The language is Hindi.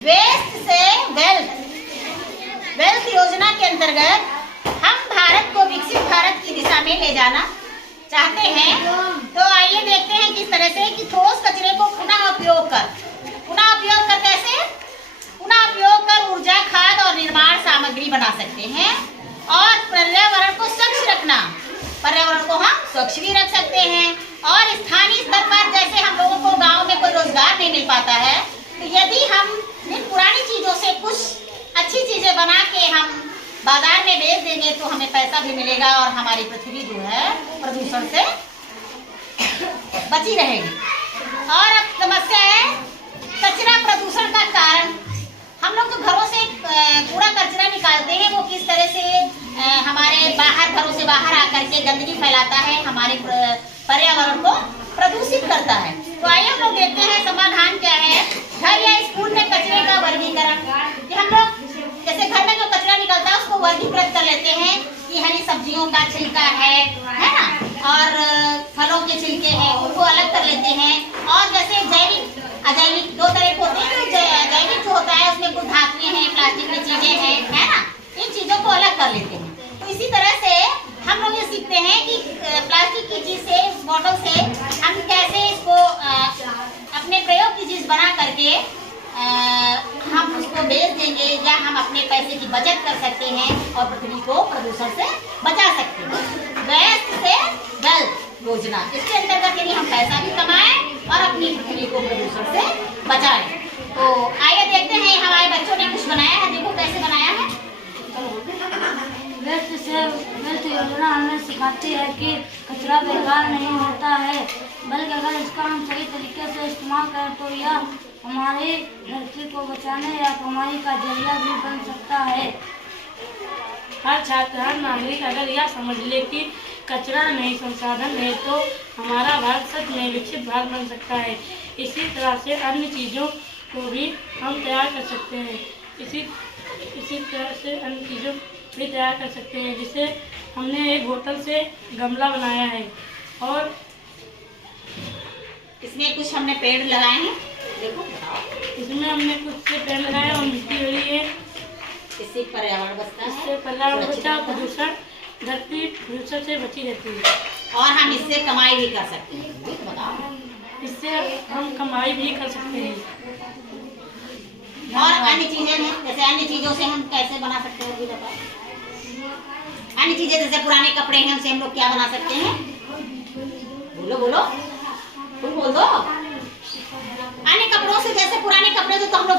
वेस्ट से वेल्थ वेल्थ योजना के अंतर्गत हम भारत को विकसित भारत की दिशा में ले जाना चाहते हैं। तो आइए देखते हैं किस तरह से कि ठोस कचरे को पुनः उपयोग कर कैसे पुनः उपयोग कर ऊर्जा, खाद और निर्माण सामग्री बना सकते हैं। और पर्यावरण को स्वच्छ रखना, पर्यावरण को हम स्वच्छ भी रख सकते हैं। और स्थानीय स्तर पर जैसे हम लोगों को गांव में कोई रोजगार नहीं मिल पाता है, तो यदि हम इन पुरानी चीजों से कुछ अच्छी चीजें बना के हम बाजार में बेच देंगे तो हमें पैसा भी मिलेगा और हमारी पृथ्वी जो है प्रदूषण से बची रहेगी। और अब समस्या है कचरा प्रदूषण का कारण। हम लोग जो घरों से कूड़ा कचरा निकालते हैं वो किस तरह से हमारे घरों से बाहर आकर के गंदगी फैलाता है, हमारे पर्यावरण को प्रदूषित करता है। तो आइए हम लोग देखते हैं समाधान क्या है। घर या स्कूल में कचरे का वर्गीकरण, कि हम लोग जैसे घर में जो कचरा निकलता है उसको वर्गीकृत कर लेते हैं कि हरी सब्जियों का छिलका है ना, और फलों के छिलके हैं उनको अलग कर लेते हैं। और जैसे जैविक अजैविक दो तरह के होते हैं। तो जैविक जो होता है उसमें कुछ धातुएं हैं, प्लास्टिक की चीजें हैं, है ना, इन चीजों को अलग कर लेते हैं। तो इसी तरह से हम लोग ये सीखते हैं कि प्लास्टिक की चीज से, बॉटल से हम कैसे इसको अपने प्रयोग की चीज बना करके हम उसको बेच देंगे या हम अपने पैसे की बचत कर सकते हैं और पृथ्वी को प्रदूषण से बचा सकते हैं। वेस्ट से वेल्थ योजना, इसके अंतर्गत यदि हम पैसा भी कमाएं और अपनी पृथ्वी को प्रदूषण से बचाएं। तो आइए देखते हैं हमारे बच्चों ने कुछ बनाया है, देखो कैसे बनाया है। वेस्ट से वेल्थ योजना हमें सिखाती है कि कचरा बेकार नहीं होता है, बल्कि अगर इसका हम सही तरीके से इस्तेमाल करें तो यह हमारी धरती को बचाने या कमाई का जरिया भी बन सकता है। हर छात्र, हर नागरिक अगर यह समझ ले कि कचरा नहीं संसाधन है तो हमारा भारत सच में विकसित भारत बन सकता है। इसी तरह से अन्य चीज़ों को भी हम तैयार कर सकते हैं। इसी तरह से अन्य चीज़ों भी तैयार कर सकते हैं। जैसे हमने एक बोतल से गमला बनाया है और इसमें कुछ हमने पेड़ लगाए हैं, देखो इसमें हमने कुछ से पेड़ लगाए और मिट्टी भरी है। इससे पर्यावरण बचता है, इससे पर्यावरण बचा, प्रदूषण, धरती प्रदूषण से बची रहती है। और हम इससे कमाई भी कर सकते हैं। बताओ, इससे हम कमाई भी कर सकते हैं। और अन्य चीजें हैं, जैसे अन्य चीजों से हम कैसे बना सकते हैं, बताओ। अन्य चीजें जैसे पुराने कपड़े हैं, उनसे हम लोग क्या बना सकते हैं? बोलो बोलो, तुम बोल दो। अन्य कपड़ों से, जैसे पुराने कपड़े जो तो हम लोग